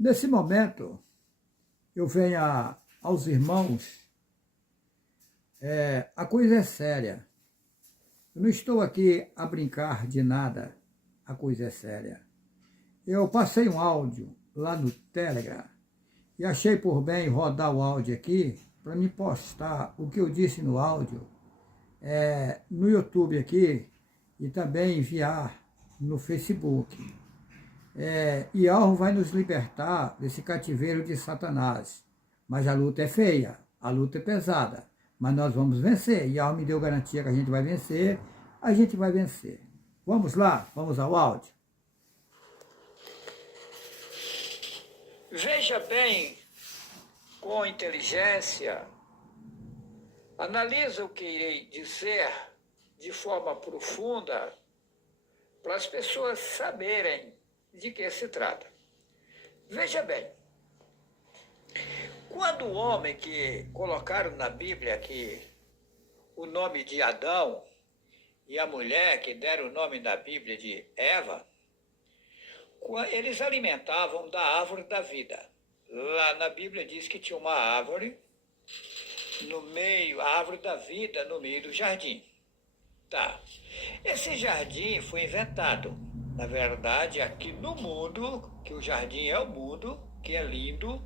Nesse momento, eu venho aos irmãos, a coisa é séria. Eu não estou aqui a brincar de nada, a coisa é séria. Eu passei um áudio lá no Telegram e achei por bem rodar o áudio aqui para me postar o que eu disse no áudio no YouTube aqui e também enviar no Facebook. E algo vai nos libertar desse cativeiro de Satanás. Mas a luta é feia, a luta é pesada, mas nós vamos vencer. E algo me deu garantia que a gente vai vencer, a gente vai vencer. Vamos lá, vamos ao áudio. Veja bem, com inteligência, analisa o que irei dizer de forma profunda para as pessoas saberem de que se trata. Veja bem, quando o homem que colocaram na Bíblia aqui o nome de Adão e a mulher que deram o nome na Bíblia de Eva, eles alimentavam da árvore da vida. Lá na Bíblia diz que tinha uma árvore no meio, a árvore da vida no meio do jardim. Tá. Esse jardim foi inventado, na verdade, aqui no mundo, que o jardim é o mundo, que é lindo,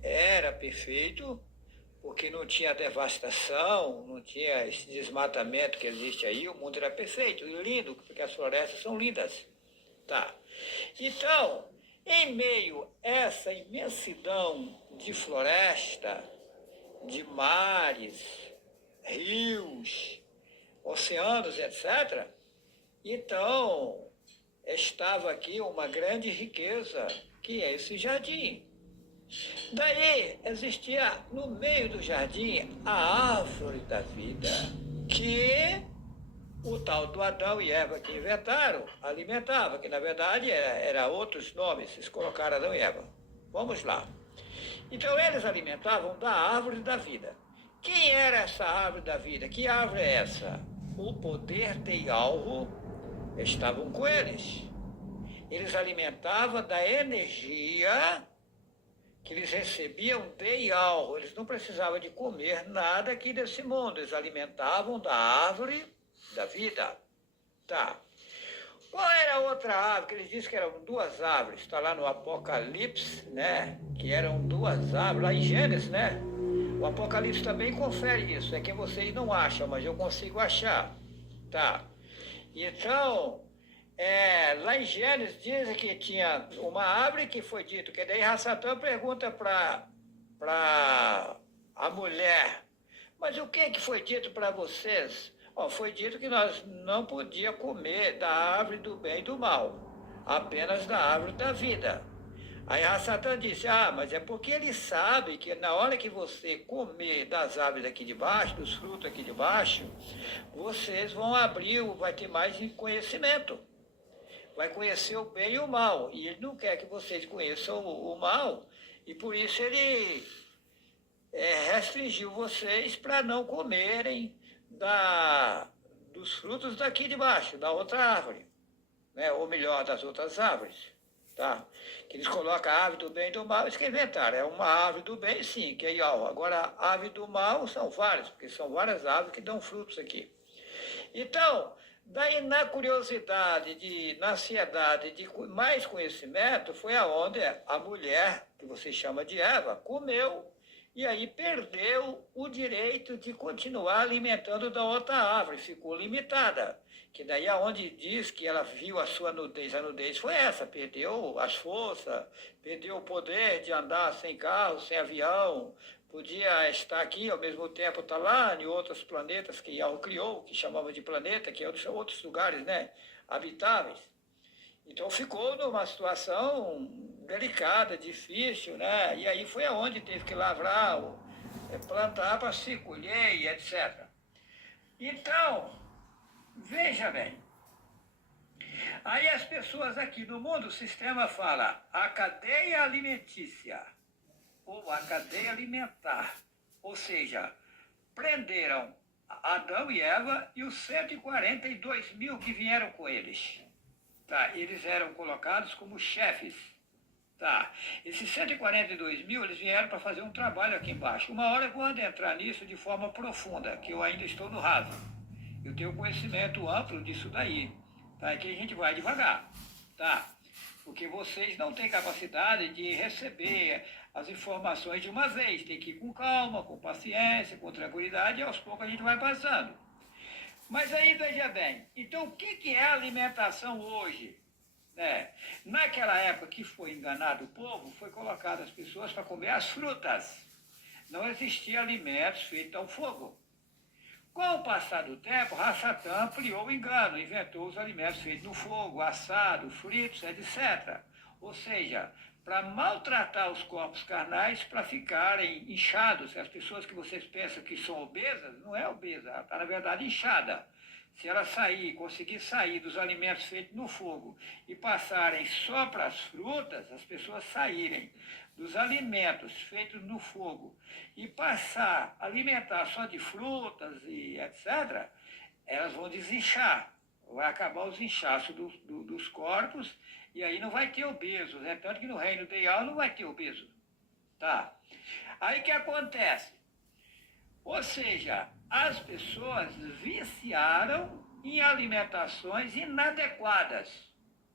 era perfeito, porque não tinha devastação, não tinha esse desmatamento que existe aí, o mundo era perfeito e lindo, porque as florestas são lindas. Tá. Então, em meio a essa imensidão de floresta, de mares, rios, oceanos, etc., então estava aqui uma grande riqueza, que é esse jardim. Daí existia no meio do jardim a árvore da vida, que o tal do Adão e Eva que inventaram alimentava, que na verdade era outros nomes, eles colocaram Adão e Eva. Vamos lá. Então eles alimentavam da árvore da vida. Quem era essa árvore da vida? Que árvore é essa? O poder de algo estavam com eles. Eles alimentavam da energia que eles recebiam de algo. Eles não precisavam de comer nada aqui desse mundo. Eles alimentavam da árvore da vida. Tá. Qual era a outra árvore? Que eles dizem que eram duas árvores. Está lá no Apocalipse, né? Que eram duas árvores, lá em Gênesis, né? O Apocalipse também confere isso. É que vocês não acham, mas eu consigo achar. Tá. Então, lá em Gênesis dizem que tinha uma árvore que foi dito, que daí Satã pergunta para a mulher, mas o que foi dito para vocês? Foi dito que nós não podíamos comer da árvore do bem e do mal, apenas da árvore da vida. Aí Satã disse, mas é porque ele sabe que na hora que você comer das árvores aqui de baixo, dos frutos aqui de baixo, vocês vão abrir, vai ter mais conhecimento. Vai conhecer o bem e o mal. E ele não quer que vocês conheçam o mal, e por isso ele restringiu vocês para não comerem dos frutos daqui de baixo, da outra árvore, né? Ou melhor, das outras árvores. Tá? Que eles colocam a árvore do bem e do mal, eles que inventaram. É uma árvore do bem, sim, que é Iau. Agora, a árvore do mal são várias, porque são várias árvores que dão frutos aqui. Então, daí na curiosidade, na ansiedade de mais conhecimento, foi aonde a mulher, que você chama de Eva, comeu e aí perdeu o direito de continuar alimentando da outra árvore, ficou limitada. Que daí aonde diz que ela viu a sua nudez, a nudez foi essa, perdeu as forças, perdeu o poder de andar sem carro, sem avião, podia estar aqui, ao mesmo tempo estar lá em outros planetas que Yahweh criou, que chamava de planeta, que são outros lugares, né, habitáveis. Então ficou numa situação delicada, difícil, né? E aí foi aonde teve que lavrar, plantar para se colher e etc. Então, veja bem, aí as pessoas aqui no mundo, o sistema fala a cadeia alimentícia, ou a cadeia alimentar, ou seja, prenderam Adão e Eva e os 142 mil que vieram com eles. Tá, eles eram colocados como chefes. Tá. Esses 142 mil, eles vieram para fazer um trabalho aqui embaixo. Uma hora eu vou adentrar nisso de forma profunda, que eu ainda estou no raso. Eu tenho conhecimento amplo disso daí. Tá? É que a gente vai devagar. Tá? Porque vocês não têm capacidade de receber as informações de uma vez. Tem que ir com calma, com paciência, com tranquilidade, e aos poucos a gente vai passando. Mas aí, veja bem, então o que é alimentação hoje? Naquela época que foi enganado o povo, foi colocado as pessoas para comer as frutas. Não existia alimentos feitos ao fogo. Com o passar do tempo, Satã ampliou o engano, inventou os alimentos feitos no fogo, assado, fritos, etc. Ou seja, para maltratar os corpos carnais, para ficarem inchados. As pessoas que vocês pensam que são obesas, não é obesa, ela está na verdade inchada. Se ela conseguir sair dos alimentos feitos no fogo e passarem só para as frutas, as pessoas saírem dos alimentos feitos no fogo e passar a alimentar só de frutas e etc., elas vão desinchar. Vai acabar os inchaços dos corpos e aí não vai ter obesos. Tanto que no reino de Ial não vai ter obeso. Tá? Aí o que acontece? Ou seja, as pessoas viciaram em alimentações inadequadas,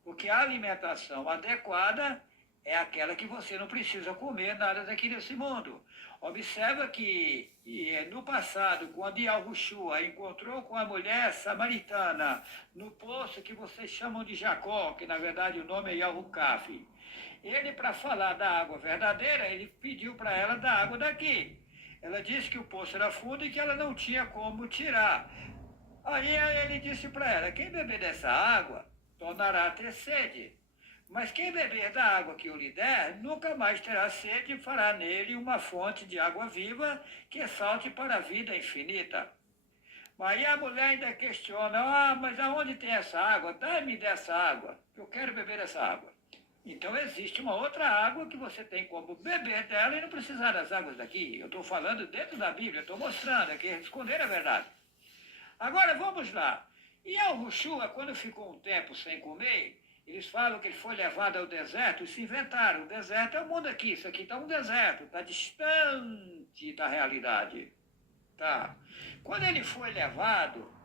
porque a alimentação adequada é aquela que você não precisa comer nada daqui desse mundo. Observa que no passado, quando Yahushua encontrou com a mulher samaritana no poço que vocês chamam de Jacó, que na verdade o nome é Yahukaf, ele, para falar da água verdadeira, ele pediu para ela da água daqui. Ela disse que o poço era fundo e que ela não tinha como tirar. Aí ele disse para ela, quem beber dessa água tornará a ter sede. Mas quem beber da água que eu lhe der, nunca mais terá sede e fará nele uma fonte de água viva que salte para a vida infinita. Aí a mulher ainda questiona, mas aonde tem essa água? Dá-me dessa água, que eu quero beber essa água. Então existe uma outra água que você tem como beber dela e não precisar das águas daqui. Eu estou falando dentro da Bíblia, estou mostrando aqui, esconder a verdade. Agora vamos lá. E Yahushua, quando ficou um tempo sem comer, eles falam que ele foi levado ao deserto e se inventaram. O deserto é o mundo aqui, isso aqui está um deserto, está distante da realidade. Tá? Quando ele foi levado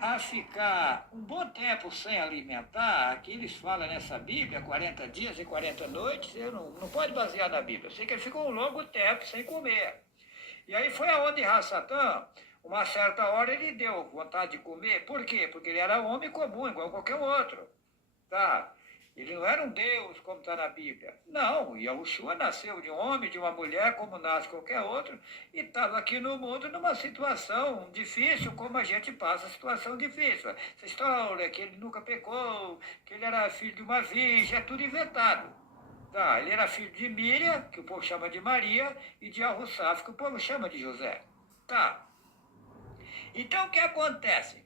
a ficar um bom tempo sem alimentar, aqui eles falam nessa Bíblia, 40 dias e 40 noites, eu não pode basear na Bíblia, eu sei que ele ficou um longo tempo sem comer. E aí foi aonde Satã, uma certa hora ele deu vontade de comer, por quê? Porque ele era homem comum, igual qualquer outro. Tá? Ele não era um Deus, como está na Bíblia. Não, Yahushua nasceu de um homem, de uma mulher, como nasce qualquer outro, e estava aqui no mundo numa situação difícil, como a gente passa situação difícil. Essa história que ele nunca pecou, que ele era filho de uma virgem, é tudo inventado. Tá? Ele era filho de Miriam, que o povo chama de Maria, e de Arrussaf, que o povo chama de José. Tá? Então, o que acontece?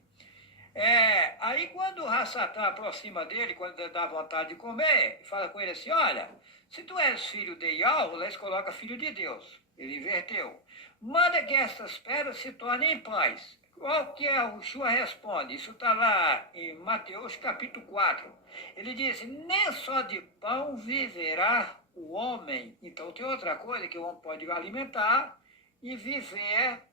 Aí quando o Satã aproxima dele, quando ele dá vontade de comer, fala com ele assim, olha, se tu és filho de Yahweh, eles colocam filho de Deus. Ele inverteu. Manda que essas pedras se tornem pães. Qual que é o Yeshua responde? Isso está lá em Mateus capítulo 4. Ele diz, nem só de pão viverá o homem. Então tem outra coisa que o homem pode alimentar e viver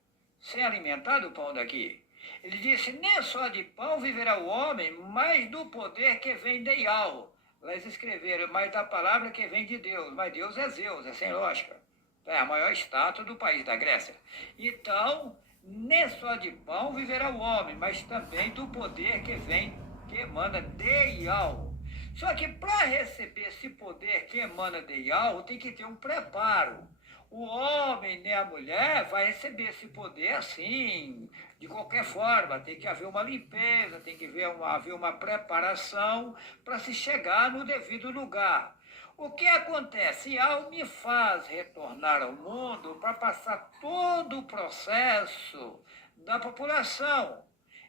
sem alimentar do pão daqui. Ele disse, nem só de pão viverá o homem, mas do poder que vem de Yahweh. Lá eles escreveram, mas da palavra que vem de Deus. Mas Deus é Zeus, é sem lógica. É a maior estátua do país da Grécia. Então, nem só de pão viverá o homem, mas também do poder que vem, que emana de Yahweh. Só que para receber esse poder que emana de Yahweh, tem que ter um preparo. O homem nem a mulher vai receber esse poder assim, de qualquer forma. Tem que haver uma limpeza, tem que haver uma preparação para se chegar no devido lugar. O que acontece? Yahweh me faz retornar ao mundo para passar todo o processo da população.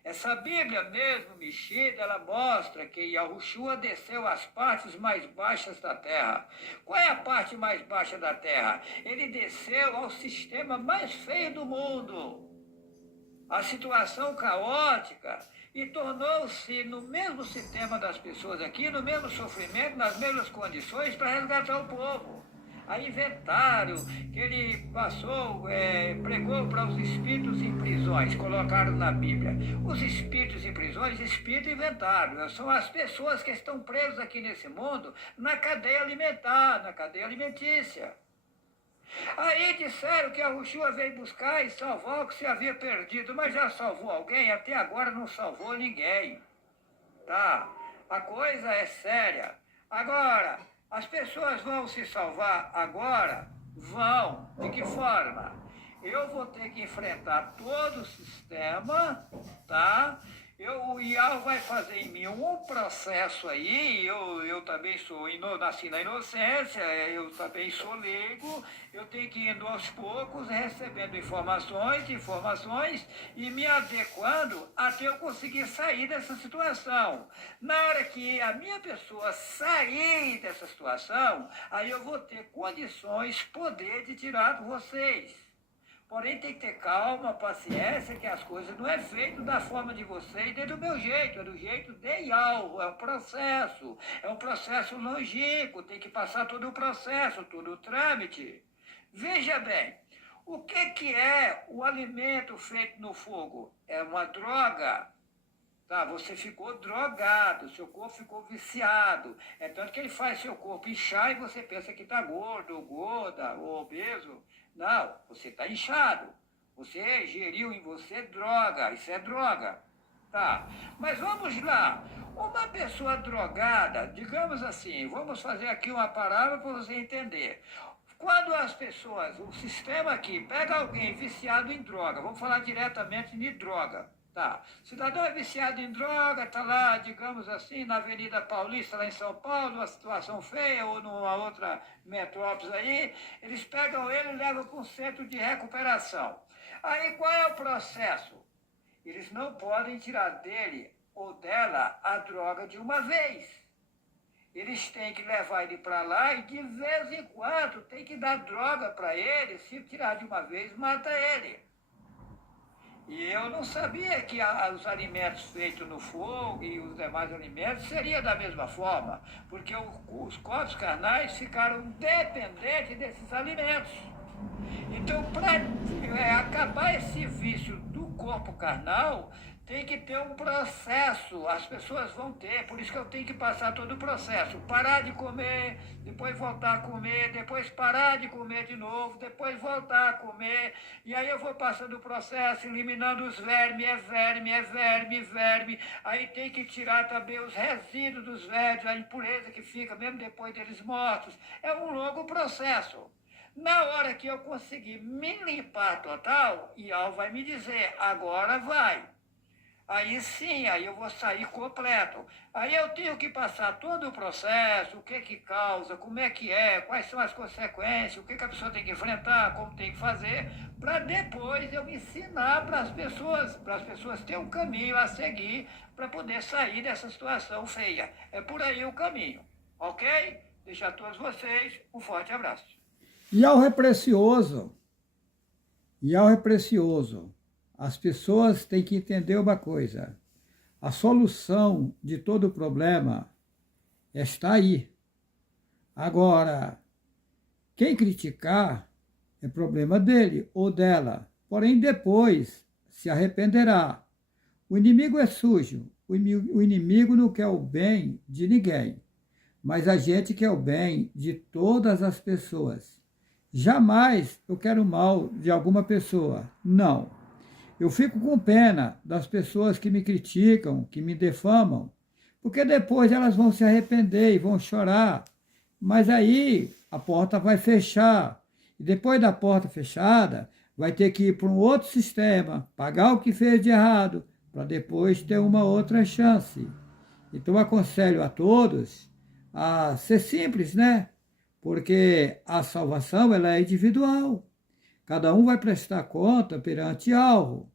Essa Bíblia mesmo, mexida, ela mostra que Yahushua desceu às partes mais baixas da terra. Qual é a parte mais baixa da terra? Ele desceu ao sistema mais feio do mundo. A situação caótica e tornou-se no mesmo sistema das pessoas aqui, no mesmo sofrimento, nas mesmas condições para resgatar o povo. Aí inventaram que ele pregou para os espíritos em prisões, colocaram na Bíblia. Os espíritos em prisões, espírito inventado, são as pessoas que estão presas aqui nesse mundo na cadeia alimentar, na cadeia alimentícia. Aí disseram que a Ushua veio buscar e salvar o que se havia perdido, mas já salvou alguém? Até agora não salvou ninguém. Tá? A coisa é séria. Agora, as pessoas vão se salvar agora? Vão. De que forma? Eu vou ter que enfrentar todo o sistema, tá? O IAL vai fazer em mim um processo aí, eu também nasci na inocência, eu também sou leigo, eu tenho que ir indo aos poucos, recebendo informações e me adequando até eu conseguir sair dessa situação. Na hora que a minha pessoa sair dessa situação, aí eu vou ter condições, poder de tirar vocês. Porém, tem que ter calma, paciência, que as coisas não é feito da forma de vocês, nem do meu jeito, é do jeito de IAL, é um processo longínquo, tem que passar todo o processo, todo o trâmite. Veja bem, o que é o alimento feito no fogo? É uma droga. Tá, você ficou drogado, seu corpo ficou viciado. É tanto que ele faz seu corpo inchar e você pensa que está gordo, ou gorda, ou obeso. Não, você está inchado. Você geriu em você droga, isso é droga. Tá, mas vamos lá. Uma pessoa drogada, digamos assim, vamos fazer aqui uma parábola para você entender. Quando as pessoas, o sistema aqui, pega alguém viciado em droga, vamos falar diretamente de droga. Tá. O cidadão é viciado em droga, está lá, digamos assim, na Avenida Paulista, lá em São Paulo, uma situação feia, ou numa outra metrópole aí, eles pegam ele e levam para um centro de recuperação. Aí qual é o processo? Eles não podem tirar dele ou dela a droga de uma vez. Eles têm que levar ele para lá e de vez em quando tem que dar droga para ele, se tirar de uma vez, mata ele. E eu não sabia que os alimentos feitos no fogo e os demais alimentos seria da mesma forma, porque os corpos carnais ficaram dependentes desses alimentos. Então, para acabar esse vício do corpo carnal, tem que ter um processo, as pessoas vão ter, por isso que eu tenho que passar todo o processo. Parar de comer, depois voltar a comer, depois parar de comer de novo, depois voltar a comer, e aí eu vou passando o processo, eliminando os vermes, verme, aí tem que tirar também os resíduos dos vermes, a impureza que fica mesmo depois deles mortos. É um longo processo. Na hora que eu conseguir me limpar total, IAL vai me dizer, agora vai. Aí sim, aí eu vou sair completo. Aí eu tenho que passar todo o processo, o que causa, como é que é, quais são as consequências, o que a pessoa tem que enfrentar, como tem que fazer, para depois eu ensinar para as pessoas terem um caminho a seguir para poder sair dessa situação feia. É por aí o caminho, ok? Deixo a todos vocês um forte abraço. IAL é precioso. IAL é precioso. As pessoas têm que entender uma coisa. A solução de todo o problema está aí. Agora, quem criticar é problema dele ou dela. Porém, depois se arrependerá. O inimigo é sujo. O inimigo não quer o bem de ninguém. Mas a gente quer o bem de todas as pessoas. Jamais eu quero o mal de alguma pessoa. Não. Eu fico com pena das pessoas que me criticam, que me defamam, porque depois elas vão se arrepender e vão chorar. Mas aí a porta vai fechar. E depois da porta fechada, vai ter que ir para um outro sistema, pagar o que fez de errado, para depois ter uma outra chance. Então aconselho a todos a ser simples, né? Porque a salvação ela é individual. Cada um vai prestar conta perante algo.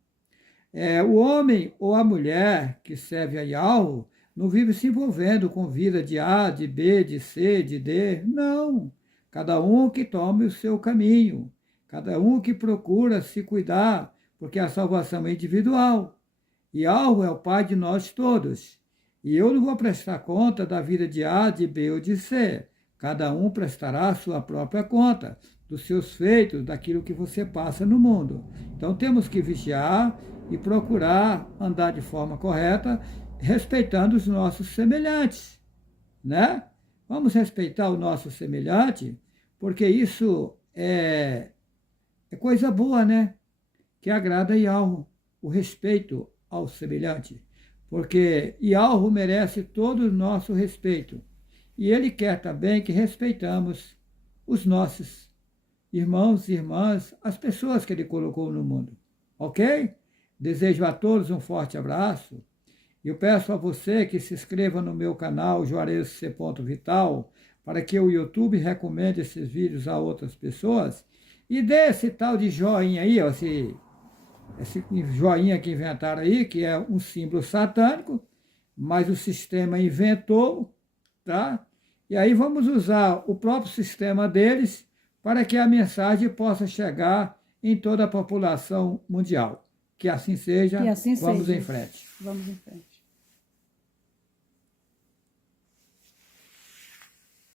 O homem ou a mulher que serve a algo não vive se envolvendo com vida de A, de B, de C, de D. Não. Cada um que tome o seu caminho. Cada um que procura se cuidar, porque a salvação é individual. E Alvo é o pai de nós todos. E eu não vou prestar conta da vida de A, de B ou de C. Cada um prestará a sua própria conta dos seus feitos, daquilo que você passa no mundo. Então temos que vigiar e procurar andar de forma correta, respeitando os nossos semelhantes, né? Vamos respeitar o nosso semelhante, porque isso é coisa boa, né? Que agrada Yahweh, o respeito ao semelhante. Porque Yahweh merece todo o nosso respeito. E Ele quer também que respeitamos os nossos irmãos e irmãs, as pessoas que Ele colocou no mundo. Ok? Desejo a todos um forte abraço. Eu peço a você que se inscreva no meu canal Juarez C. Vital, para que o YouTube recomende esses vídeos a outras pessoas. E dê esse tal de joinha aí, ó, esse joinha que inventaram aí, que é um símbolo satânico, mas o sistema inventou, tá? E aí vamos usar o próprio sistema deles para que a mensagem possa chegar em toda a população mundial. Que assim seja, Que assim vamos seja. em frente. Vamos em frente.